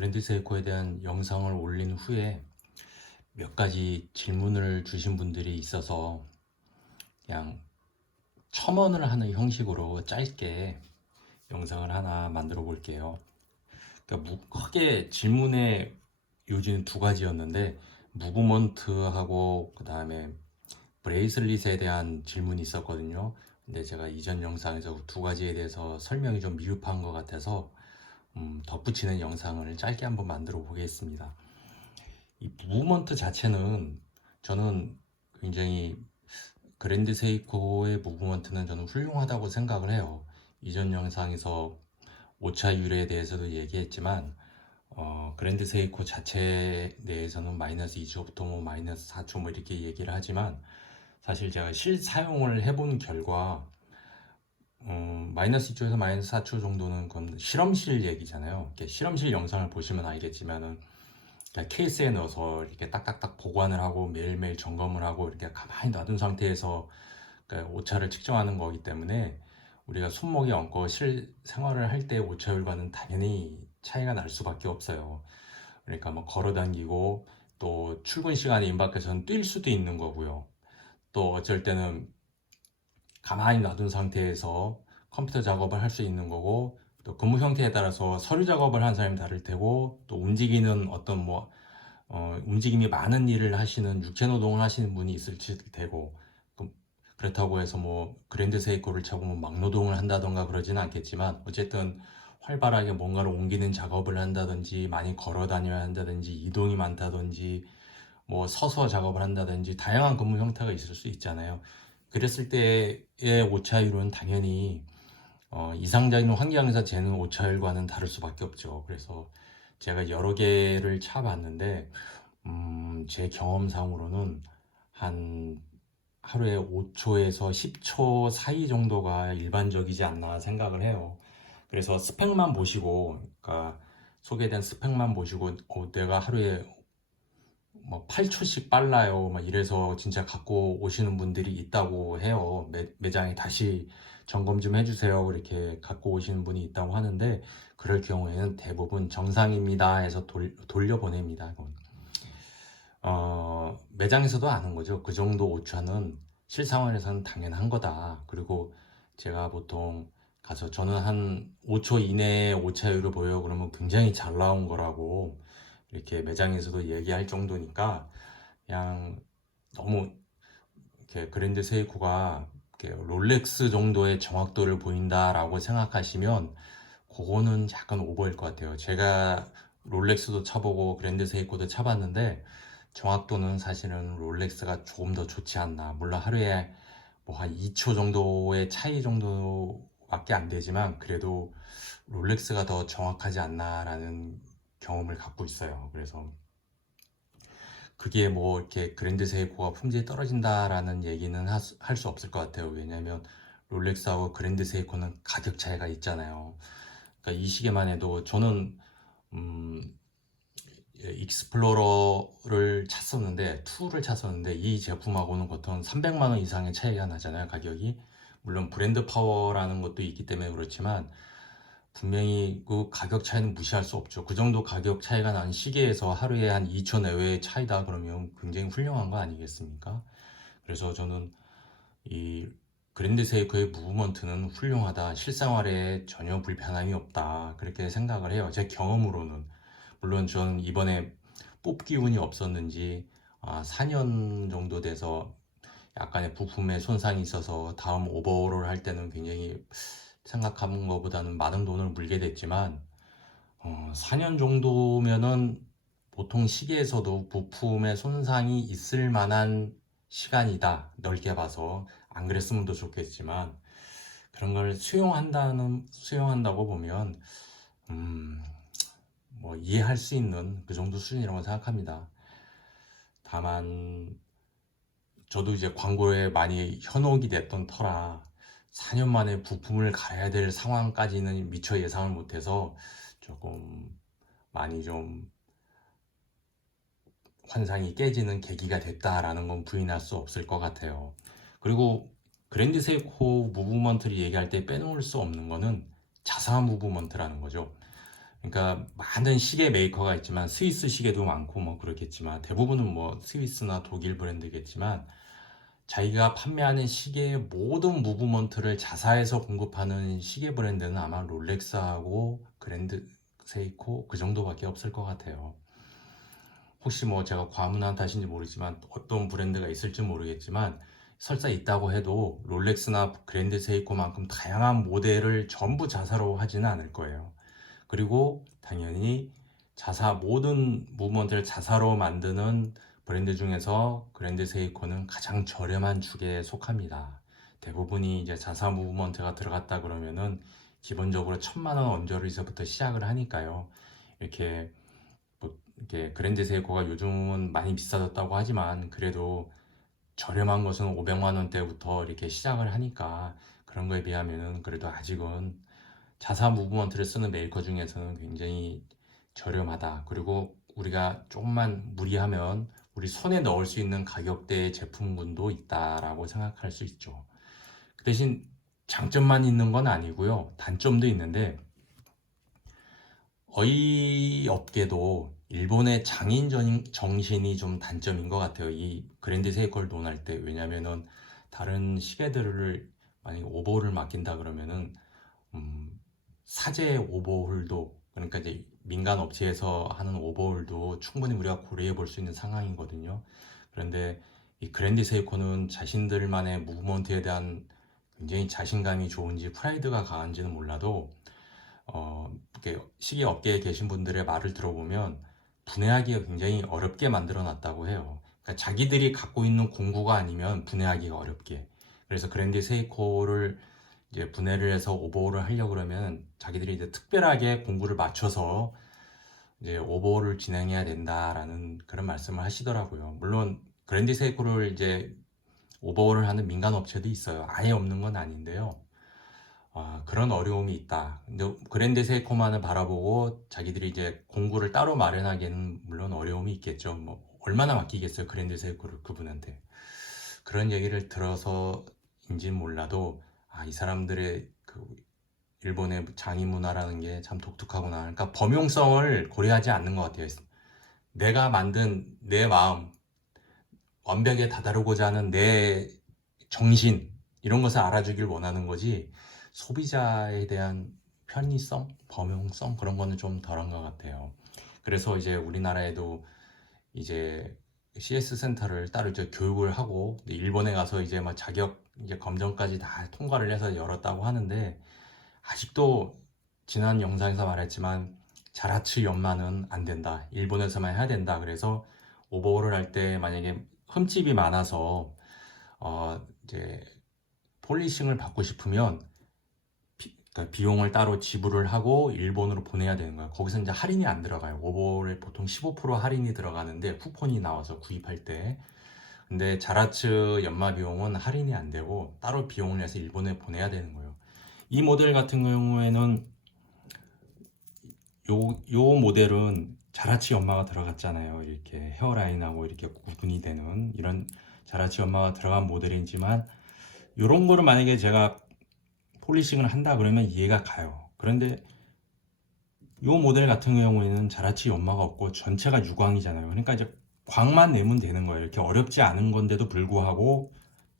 그랜드 세이코에 대한 영상을 올린 후에 몇 가지 질문을 주신 분들이 있어서 그냥 첨언을 하는 형식으로 짧게 영상을 하나 만들어 볼게요. 그러니까 크게 질문의 요지는 두 가지였는데, 무브먼트하고 그 다음에 브레이슬릿에 대한 질문이 있었거든요. 근데 제가 이전 영상에서 두 가지에 대해서 설명이 좀 미흡한 것 같아서 덧붙이는 영상을 짧게 한번 만들어 보겠습니다. 이 무브먼트 자체는 저는 굉장히 그랜드 세이코의 무브먼트는 저는 훌륭하다고 생각을 해요. 이전 영상에서 오차 유래에 대해서도 얘기했지만 그랜드 세이코 자체에 대해서는 마이너스 2초부터 뭐 마이너스 4초 뭐 이렇게 얘기를 하지만, 사실 제가 실사용을 해본 결과 마이너스 2초에서 마이너스 4초 정도는 그건 실험실 얘기잖아요. 실험실 영상을 보시면 알겠지만은 케이스에 넣어서 이렇게 딱딱딱 보관을 하고 매일매일 점검을 하고 이렇게 가만히 놔둔 상태에서 오차를 측정하는 거기 때문에, 우리가 손목에 얹고 실생활을 할 때 오차율과는 당연히 차이가 날 수밖에 없어요. 그러니까 뭐 걸어 다니고 또 출근 시간에 임박해서는 뛸 수도 있는 거고요. 또 어쩔 때는 가만히 놔둔 상태에서 컴퓨터 작업을 할 수 있는 거고, 또 근무 형태에 따라서 서류 작업을 하는 사람이 다를 테고, 또 움직이는 어떤 움직임이 많은 일을 하시는 육체 노동을 하시는 분이 있을지 되고, 그렇다고 해서 뭐 그랜드 세이코를 차고 뭐 막노동을 한다던가 그러지는 않겠지만, 어쨌든 활발하게 뭔가를 옮기는 작업을 한다든지, 많이 걸어 다녀야 한다든지, 이동이 많다든지, 뭐 서서 작업을 한다든지, 다양한 근무 형태가 있을 수 있잖아요. 그랬을 때의 오차율은 당연히 이상적인 환경에서 재는 오차율과는 다를 수밖에 없죠. 그래서 제가 여러 개를 차봤는데, 제 경험상으로는 한 하루에 5초에서 10초 사이 정도가 일반적이지 않나 생각을 해요. 그래서 스펙만 보시고, 그러니까 소개된 스펙만 보시고, 내가 하루에 뭐 8초씩 빨라요, 막 이래서 진짜 갖고 오시는 분들이 있다고 해요. 매장에 다시 점검 좀 해주세요, 이렇게 갖고 오시는 분이 있다고 하는데, 그럴 경우에는 대부분 정상입니다 해서 돌려보냅니다. 매장에서도 아는 거죠. 그 정도 오차는 실생활에서는 당연한 거다. 그리고 제가 보통 가서 저는 한 5초 이내에 오차율을 보여 그러면 굉장히 잘 나온 거라고 이렇게 매장에서도 얘기할 정도니까, 그냥 너무 이렇게 그랜드 세이코가 이렇게 롤렉스 정도의 정확도를 보인다라고 생각하시면 그거는 약간 오버일 것 같아요. 제가 롤렉스도 차보고 그랜드 세이코도 차봤는데, 정확도는 사실은 롤렉스가 조금 더 좋지 않나. 물론 하루에 뭐 한 2초 정도의 차이 정도밖에 안 되지만, 그래도 롤렉스가 더 정확하지 않나라는 경험을 갖고 있어요. 그래서 그게 뭐 이렇게 그랜드 세이코가 품질이 떨어진다라는 얘기는 할 수 없을 것 같아요. 왜냐하면 롤렉스하고 그랜드 세이코는 가격 차이가 있잖아요. 그러니까 이 시계만 해도 저는 음, 익스플로러를 찼었는데, 2를 찼었는데, 이 제품하고는 보통 300만 원 이상의 차이가 나잖아요, 가격이. 물론 브랜드 파워라는 것도 있기 때문에 그렇지만, 분명히 그 가격 차이는 무시할 수 없죠. 그 정도 가격 차이가 나는 시계에서 하루에 한 2초 내외의 차이다 그러면 굉장히 훌륭한 거 아니겠습니까? 그래서 저는 이 그랜드 세이코의 무브먼트는 훌륭하다, 실생활에 전혀 불편함이 없다, 그렇게 생각을 해요. 제 경험으로는. 물론 저는 이번에 뽑기 운이 없었는지 4년 정도 돼서 약간의 부품에 손상이 있어서 다음 오버롤 할 때는 굉장히 생각한 것보다는 많은 돈을 물게 됐지만, 4년 정도면은 보통 시계에서도 부품에 손상이 있을 만한 시간이다, 넓게 봐서. 안 그랬으면 더 좋겠지만, 그런 걸 수용한다고 보면 음, 뭐 이해할 수 있는 그 정도 수준이라고 생각합니다. 다만 저도 이제 광고에 많이 현혹이 됐던 터라 4년 만에 부품을 갈아야 될 상황까지는 미처 예상을 못해서 조금 많이 좀 환상이 깨지는 계기가 됐다라는 건 부인할 수 없을 것 같아요. 그리고 그랜드 세이코 무브먼트를 얘기할 때 빼놓을 수 없는 거는 자사무 무브먼트라는 거죠. 그러니까 많은 시계 메이커가 있지만 스위스 시계도 많고 뭐 그렇겠지만 대부분은 뭐 스위스나 독일 브랜드겠지만 자기가 판매하는 시계의 모든 무브먼트를 자사해서 공급하는 시계 브랜드는 아마 롤렉스하고 그랜드 세이코 그 정도밖에 없을 것 같아요. 혹시 뭐 제가 과문한 탓인지 모르지만 어떤 브랜드가 있을지 모르겠지만 설사 있다고 해도 롤렉스나 그랜드 세이코만큼 다양한 모델을 전부 자사로 하지는 않을 거예요. 그리고 당연히 자사 모든 무브먼트를 자사로 만드는 브랜드 중에서 그랜드 세이코는 가장 저렴한 축에 속합니다. 대부분이 이제 자사 무브먼트가 들어갔다 그러면은 기본적으로 1,000만 원 언저리서부터 시작을 하니까요. 이렇게 뭐 이렇게 그랜드 세이코가 요즘은 많이 비싸졌다고 하지만 그래도 저렴한 것은 500만 원대부터 이렇게 시작을 하니까 그런 거에 비하면은 그래도 아직은 자사 무브먼트를 쓰는 메이커 중에서는 굉장히 저렴하다. 그리고 우리가 조금만 무리하면 우리 손에 넣을 수 있는 가격대의 제품군도 있다라고 생각할 수 있죠. 그 대신 장점만 있는 건 아니고요. 단점도 있는데 어이없게도 일본의 장인 정신이 좀 단점인 것 같아요. 이 그랜드 세이코를 논할 때. 왜냐면은 다른 시계들을 만약에 오버홀을 맡긴다 그러면은 음, 사제 오버홀도 그러니까 이제 민간 업체에서 하는 오버홀도 충분히 우리가 고려해 볼 수 있는 상황이거든요. 그런데 이 그랜드 세이코는 자신들만의 무브먼트에 대한 굉장히 자신감이 좋은지 프라이드가 강한지는 몰라도 이렇게 시계 업계에 계신 분들의 말을 들어보면 분해하기가 굉장히 어렵게 만들어 놨다고 해요. 그러니까 자기들이 갖고 있는 공구가 아니면 분해하기가 어렵게. 그래서 그랜드 세이코를 이제 분해를 해서 오버홀을 하려고 그러면 자기들이 이제 특별하게 공구를 맞춰서 이제 오버홀을 진행해야 된다라는 그런 말씀을 하시더라고요. 물론 그랜드 세이코를 이제 오버홀을 하는 민간 업체도 있어요. 아예 없는 건 아닌데요. 그런 어려움이 있다. 근데 그랜드 세이코만을 바라보고 자기들이 이제 공구를 따로 마련하기에는 물론 어려움이 있겠죠. 뭐 얼마나 맡기겠어요, 그랜드 세이코를 그분한테. 그런 얘기를 들어서인지 몰라도 이 사람들의 그 일본의 장이 문화라는 게 참 독특하구나. 그러니까 범용성을 고려하지 않는 것 같아요. 내가 만든 내 마음, 완벽에 다다르고자 하는 내 정신 이런 것을 알아주길 원하는 거지 소비자에 대한 편의성, 범용성 그런 거는 좀 덜한 것 같아요. 그래서 이제 우리나라에도 이제 CS 센터를 따로 이제 교육을 하고 일본에 가서 이제 막 자격 이제 검정까지 다 통과를 해서 열었다고 하는데 아직도 지난 영상에서 말했지만 자라츠 연마는 안 된다. 일본에서만 해야 된다. 그래서 오버홀을 할 때 만약에 흠집이 많아서 이제 폴리싱을 받고 싶으면 그러니까 비용을 따로 지불을 하고 일본으로 보내야 되는 거야. 거기서 이제 할인이 안 들어가요. 오버홀에 보통 15% 할인이 들어가는데 쿠폰이 나와서 구입할 때. 근데 자라츠 연마 비용은 할인이 안 되고 따로 비용을 내서 일본에 보내야 되는 거예요. 이 모델 같은 경우에는 요 모델은 자라치 연마가 들어갔잖아요. 이렇게 헤어라인하고 이렇게 구분이 되는 이런 자라치 연마가 들어간 모델이지만 이런 거를 만약에 제가 폴리싱을 한다 그러면 이해가 가요. 그런데 요 모델 같은 경우에는 자라치 연마가 없고 전체가 유광이잖아요. 그러니까 이제 광만 내면 되는 거예요. 이렇게 어렵지 않은 건데도 불구하고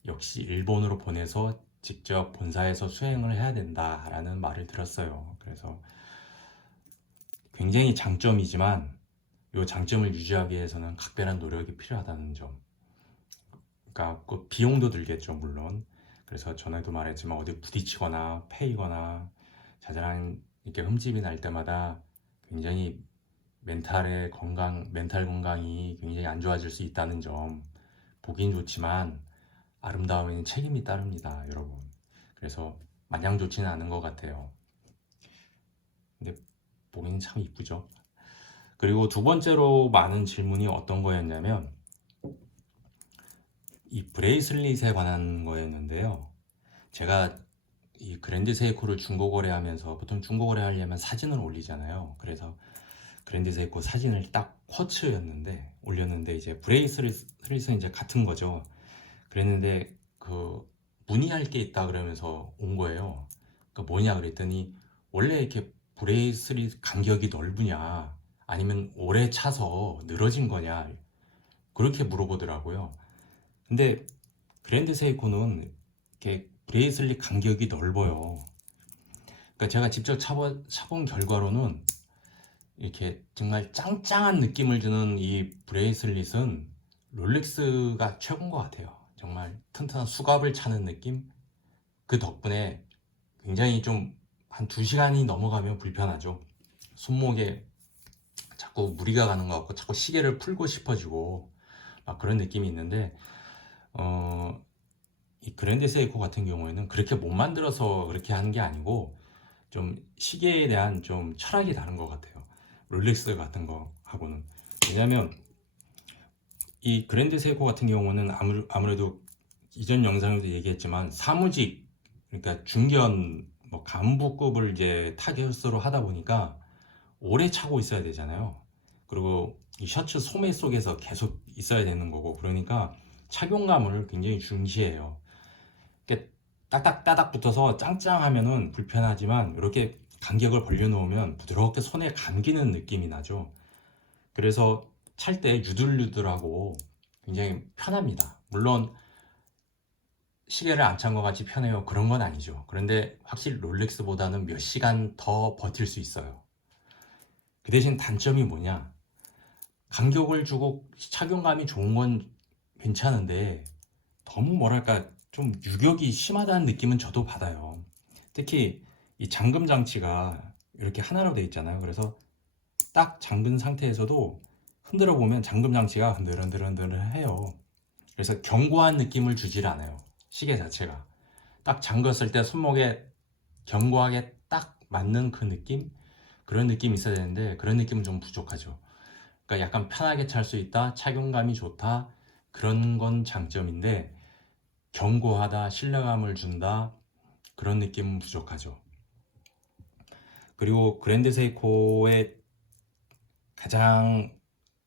역시 일본으로 보내서 직접 본사에서 수행을 해야 된다라는 말을 들었어요. 그래서 굉장히 장점이지만 이 장점을 유지하기 위해서는 각별한 노력이 필요하다는 점. 그러니까 그 비용도 들겠죠, 물론. 그래서 전에도 말했지만 어디 부딪히거나 패이거나 자잘한 이렇게 흠집이 날 때마다 굉장히 멘탈 건강이 굉장히 안 좋아질 수 있다는 점. 보긴 좋지만 아름다움에는 책임이 따릅니다, 여러분. 그래서 마냥 좋지는 않은 것 같아요. 근데 보기는 참 이쁘죠. 그리고 두 번째로 많은 질문이 어떤 거였냐면 이 브레이슬릿에 관한 거였는데요. 제가 이 그랜드 세이코를 중고 거래하면서 보통 중고 거래하려면 사진을 올리잖아요. 그래서 그랜드 세이코 사진을 딱 쿼츠였는데 올렸는데 이제 브레이슬릿은 이제 같은 거죠. 그랬는데 그 문의할 게 있다 그러면서 온 거예요. 그 뭐냐 그랬더니 원래 이렇게 브레이슬릿 간격이 넓으냐 아니면 오래 차서 늘어진 거냐 그렇게 물어보더라고요. 근데 그랜드 세이코는 이렇게 브레이슬릿 간격이 넓어요. 그러니까 제가 직접 차본 결과로는 이렇게 정말 짱짱한 느낌을 주는 이 브레이슬릿은 롤렉스가 최고인 것 같아요. 정말 튼튼한 수갑을 차는 느낌? 그 덕분에 굉장히 좀 한 2시간이 넘어가면 불편하죠. 손목에 자꾸 무리가 가는 것 같고 자꾸 시계를 풀고 싶어지고 막 그런 느낌이 있는데 이 그랜드 세이코 같은 경우에는 그렇게 못 만들어서 그렇게 하는 게 아니고 좀 시계에 대한 좀 철학이 다른 것 같아요. 롤렉스 같은 거 하고는. 왜냐면 이 그랜드 세이코 같은 경우는 아무래도 이전 영상에도 얘기했지만 사무직, 그러니까 중견 뭐 간부급을 이제 타겟으로 하다 보니까 오래 차고 있어야 되잖아요. 그리고 이 셔츠 소매 속에서 계속 있어야 되는 거고, 그러니까 착용감을 굉장히 중시해요. 이렇게 딱딱따닥 붙어서 짱짱하면은 불편하지만 이렇게 간격을 벌려놓으면 부드럽게 손에 감기는 느낌이 나죠. 그래서 찰 때 유들유들하고 굉장히 편합니다. 물론 시계를 안 찬 것 같이 편해요, 그런 건 아니죠. 그런데 확실히 롤렉스보다는 몇 시간 더 버틸 수 있어요. 그 대신 단점이 뭐냐, 간격을 주고 착용감이 좋은 건 괜찮은데 너무 뭐랄까 좀 유격이 심하다는 느낌은 저도 받아요. 특히 이 잠금 장치가 이렇게 하나로 되어 있잖아요. 그래서 딱 잠근 상태에서도 흔들어 보면 잠금 장치가 흔들흔들 해요. 그래서 견고한 느낌을 주질 않아요. 시계 자체가 딱 잠갔을 때 손목에 견고하게 딱 맞는 그 느낌, 그런 느낌이 있어야 되는데 그런 느낌은 좀 부족하죠. 그러니까 약간 편하게 찰 수 있다, 착용감이 좋다, 그런 건 장점인데 견고하다, 신뢰감을 준다, 그런 느낌은 부족하죠. 그리고 그랜드 세이코의 가장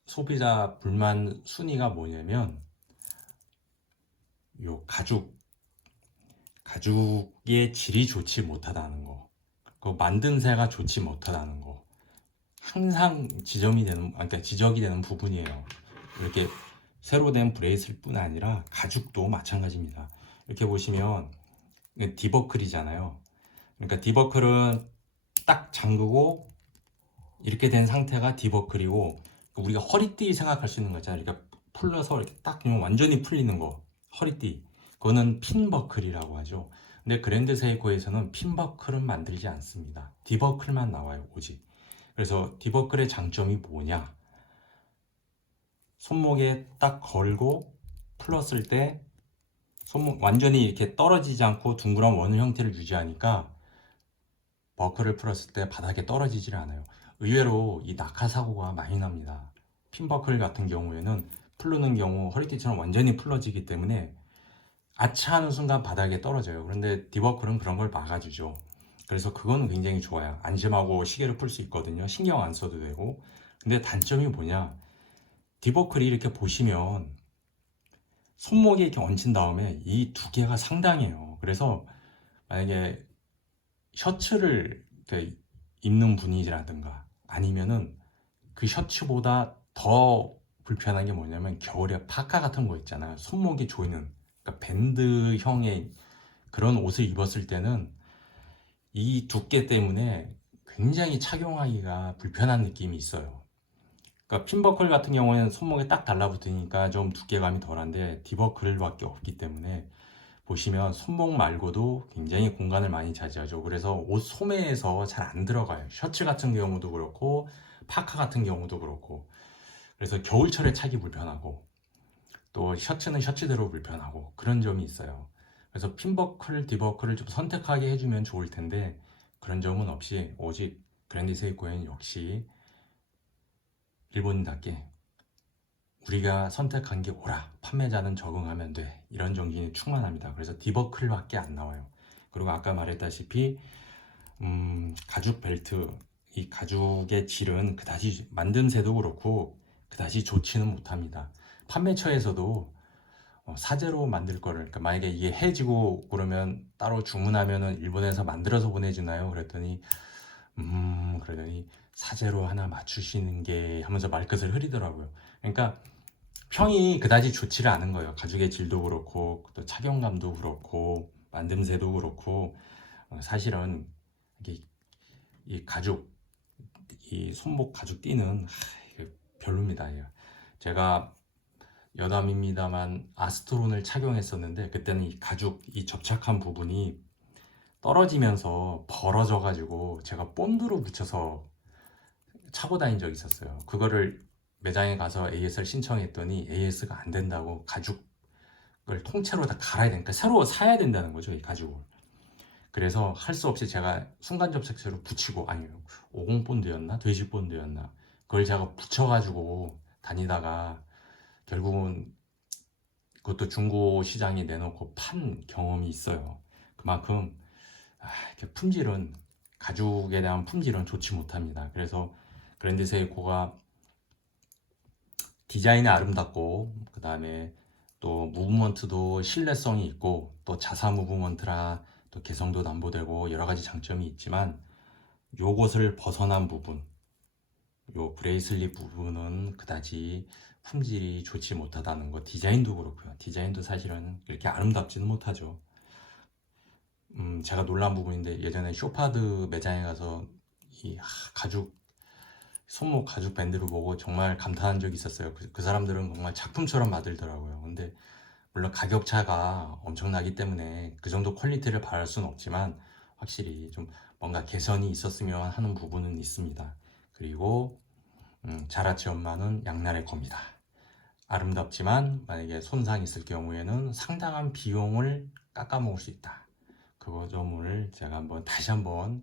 소비자 불만 순위가 뭐냐면 요 가죽의 질이 좋지 못하다는 거, 그 만듦새가 좋지 못하다는 거, 항상 그러니까 지적이 되는 부분이에요. 이렇게 새로 된 브레이슬뿐 아니라 가죽도 마찬가지입니다. 이렇게 보시면 디버클이잖아요. 그러니까 디버클은 딱 잠그고 이렇게 된 상태가 디버클이고, 우리가 허리띠 생각할 수 있는 거 있잖아요. 그러니까 풀려서 이렇게 딱 완전히 풀리는 거, 허리띠, 그거는 핀버클이라고 하죠. 근데 그랜드 세이코에서는 핀버클은 만들지 않습니다. 디버클만 나와요, 오직. 그래서 디버클의 장점이 뭐냐, 손목에 딱 걸고 풀었을 때 손목 완전히 이렇게 떨어지지 않고 둥그런 원 형태를 유지하니까 버클을 풀었을 때 바닥에 떨어지질 않아요. 의외로 이 낙하 사고가 많이 납니다. 핀버클 같은 경우에는 풀르는 경우 허리띠처럼 완전히 풀러지기 때문에 아차하는 순간 바닥에 떨어져요. 그런데 디버클은 그런 걸 막아주죠. 그래서 그거는 굉장히 좋아요. 안심하고 시계를 풀 수 있거든요. 신경 안 써도 되고. 근데 단점이 뭐냐, 디버클이 이렇게 보시면 손목에 이렇게 얹힌 다음에 이 두께가 상당해요. 그래서 만약에 셔츠를 입는 분이라든가 아니면은 그 셔츠보다 더 불편한 게 뭐냐면 겨울에 파카 같은 거 있잖아요. 손목이 조이는, 그러니까 밴드형의 그런 옷을 입었을 때는 이 두께 때문에 굉장히 착용하기가 불편한 느낌이 있어요. 그러니까 핀버클 같은 경우에는 손목에 딱 달라붙으니까 좀 두께감이 덜한데 디버클밖에 없기 때문에 보시면 손목 말고도 굉장히 공간을 많이 차지하죠. 그래서 옷 소매에서 잘 안 들어가요. 셔츠 같은 경우도 그렇고 파카 같은 경우도 그렇고. 그래서 겨울철에 차기 불편하고 또 셔츠는 셔츠대로 불편하고 그런 점이 있어요. 그래서 핀버클, 디버클을 좀 선택하게 해주면 좋을 텐데 그런 점은 없이 오직 그랜드 세이코엔 역시 일본인답게 우리가 선택한 게 옳아, 판매자는 적응하면 돼, 이런 정신이 충만합니다. 그래서 디버클밖에 안 나와요. 그리고 아까 말했다시피 가죽 벨트, 이 가죽의 질은 그다지 만듦새도 그렇고 그다지 좋지는 못합니다. 판매처에서도 사제로 만들 거를, 그러니까 만약에 이게 해지고 그러면 따로 주문하면은 일본에서 만들어서 보내주나요? 그랬더니 그러더니 사제로 하나 맞추시는 게 하면서 말끝을 흐리더라고요. 그러니까 평이 그다지 좋지를 않은 거예요. 가죽의 질도 그렇고 또 착용감도 그렇고 만듦새도 그렇고 사실은 이게 이 가죽 이 손목 가죽 띠는 이게 별로입니다. 예. 제가 여담입니다만 아스트론을 착용했었는데 그때는 이 가죽 이 접착한 부분이 떨어지면서 벌어져 가지고 제가 본드로 붙여서 차고 다닌 적이 있었어요. 그거를 매장에 가서 AS를 신청했더니 AS가 안 된다고 가죽을 통째로 다 갈아야 되니까 새로 사야 된다는 거죠, 이 가죽을. 그래서 할 수 없이 제가 순간 접착제로 붙이고, 아니요, 50 본드였나 돼지 본드였나 그걸 제가 붙여가지고 다니다가 결국은 그것도 중고 시장에 내놓고 판 경험이 있어요. 그만큼 이렇게 품질은 가죽에 대한 품질은 좋지 못합니다. 그래서 그랜드 세이코가 디자인이 아름답고 그 다음에 또 무브먼트도 신뢰성이 있고 또 자사 무브먼트라 또 개성도 담보되고 여러 가지 장점이 있지만 요것을 벗어난 부분, 요 브레이슬릿 부분은 그다지 품질이 좋지 못하다는 거. 디자인도 그렇고요. 디자인도 사실은 그렇게 아름답지는 못하죠. 제가 놀란 부분인데 예전에 쇼파드 매장에 가서 이 가죽 손목 가죽 밴드를 보고 정말 감탄한 적이 있었어요. 그 사람들은 정말 작품처럼 만들더라고요. 근데 물론 가격 차가 엄청나기 때문에 그 정도 퀄리티를 바랄 수는 없지만 확실히 좀 뭔가 개선이 있었으면 하는 부분은 있습니다. 그리고 자라치 엄마는 양날의 검이다. 아름답지만 만약에 손상이 있을 경우에는 상당한 비용을 깎아먹을 수 있다. 그 점을 제가 다시 한번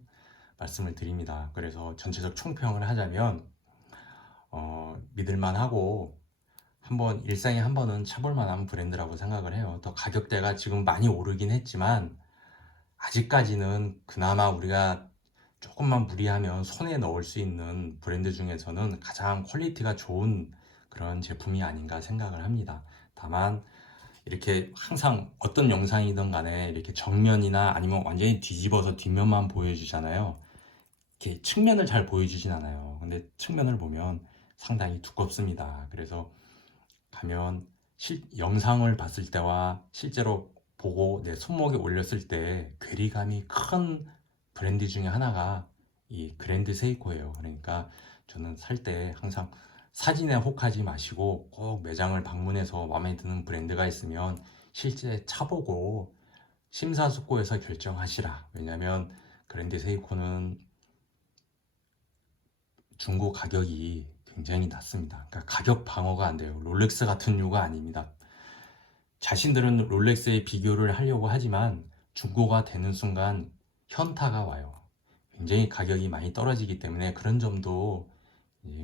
말씀을 드립니다. 그래서 전체적 총평을 하자면 믿을만하고 한번 일생에 한 번은 차볼 만한 브랜드라고 생각을 해요. 또 가격대가 지금 많이 오르긴 했지만 아직까지는 그나마 우리가 조금만 무리하면 손에 넣을 수 있는 브랜드 중에서는 가장 퀄리티가 좋은 그런 제품이 아닌가 생각을 합니다. 다만 이렇게 항상 어떤 영상이든 간에 이렇게 정면이나 아니면 완전히 뒤집어서 뒷면만 보여주잖아요. 이렇게 측면을 잘 보여주진 않아요. 근데 측면을 보면 상당히 두껍습니다. 그래서 가면 영상을 봤을 때와 실제로 보고 내 손목에 올렸을 때 괴리감이 큰 브랜드 중에 하나가 이 그랜드 세이코예요. 그러니까 저는 살 때 항상 사진에 혹하지 마시고 꼭 매장을 방문해서 마음에 드는 브랜드가 있으면 실제 차보고 심사숙고해서 결정하시라. 왜냐면 그랜드 세이코는 중고 가격이 굉장히 낮습니다. 그러니까 가격 방어가 안 돼요. 롤렉스 같은 류가 아닙니다. 자신들은 롤렉스에 비교를 하려고 하지만 중고가 되는 순간 현타가 와요. 굉장히 가격이 많이 떨어지기 때문에 그런 점도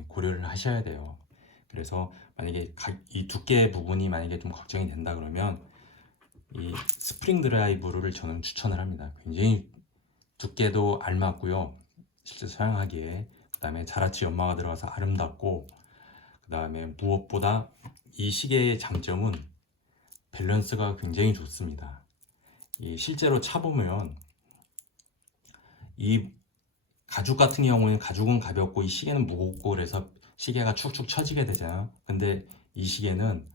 고려를 하셔야 돼요. 그래서 만약에 이 두께 부분이 만약에 좀 걱정이 된다 그러면 이 스프링 드라이브를 저는 추천을 합니다. 굉장히 두께도 알맞고요. 실제 사용하기에 그 다음에 자라치 연마가 들어가서 아름답고 그 다음에 무엇보다 이 시계의 장점은 밸런스가 굉장히 좋습니다. 실제로 차보면 이 가죽 같은 경우에는 가죽은 가볍고 이 시계는 무겁고 그래서 시계가 축축 처지게 되잖아요. 근데 이 시계는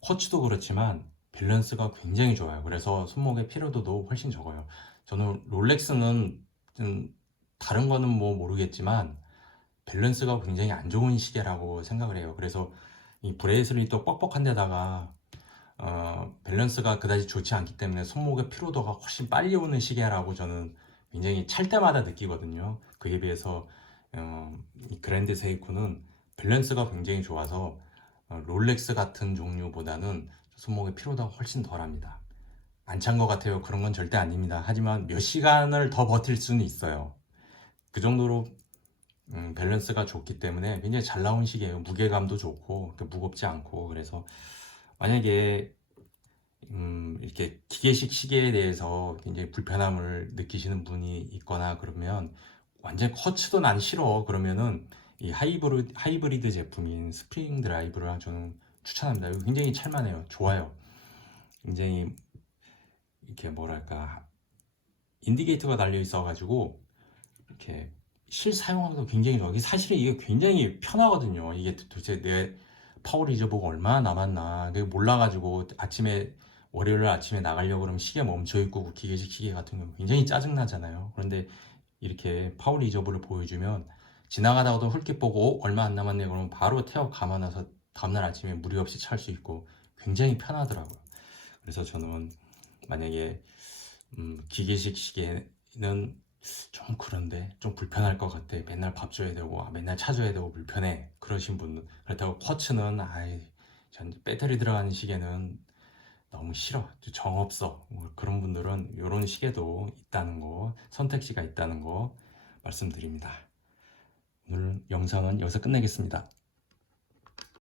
쿼츠도 그렇지만 밸런스가 굉장히 좋아요. 그래서 손목의 피로도도 훨씬 적어요. 저는 롤렉스는 좀 다른 거는 뭐 모르겠지만 밸런스가 굉장히 안 좋은 시계라고 생각을 해요. 그래서 이 브레이슬릿도 뻑뻑한 데다가 밸런스가 그다지 좋지 않기 때문에 손목의 피로도가 훨씬 빨리 오는 시계라고 저는 굉장히 찰 때마다 느끼거든요. 그에 비해서 이 그랜드 세이코는 밸런스가 굉장히 좋아서 롤렉스 같은 종류보다는 손목의 피로도가 훨씬 덜합니다. 안 찬 것 같아요. 그런 건 절대 아닙니다. 하지만 몇 시간을 더 버틸 수는 있어요. 그 정도로 밸런스가 좋기 때문에 굉장히 잘 나온 시계예요. 무게감도 좋고 무겁지 않고. 그래서 만약에 이렇게 기계식 시계에 대해서 굉장히 불편함을 느끼시는 분이 있거나 그러면 완전 커츠도 난 싫어 그러면은 이 하이브리드 제품인 스프링 드라이브를 저는 추천합니다. 이거 굉장히 찰만해요. 좋아요. 굉장히 이렇게 뭐랄까 인디게이터가 달려 있어 가지고 이렇게 실사용하기도 굉장히 좋아. 사실은 이게 굉장히 편하거든요. 이게 도대체 내 파워 리저버가 얼마나 남았나 내가 몰라가지고 아침에 월요일 아침에 나가려고 그러면 시계 멈춰 있고 기계식 시계 같은 경우 굉장히 짜증 나잖아요. 그런데 이렇게 파워 리저버를 보여주면 지나가다가도 훑기 보고 얼마 안 남았네 그러면 바로 태워 감아놔서 다음날 아침에 무리 없이 찰 수 있고 굉장히 편하더라고요. 그래서 저는 만약에 기계식 시계는 좀 그런데 좀 불편할 것 같아. 맨날 밥 줘야 되고 맨날 차 줘야 되고 불편해. 그러신 분들. 그렇다고 쿼츠는 전 배터리 들어가는 시계는 너무 싫어. 정 없어. 뭐 그런 분들은 이런 시계도 있다는 거, 선택지가 있다는 거 말씀드립니다. 오늘 영상은 여기서 끝내겠습니다.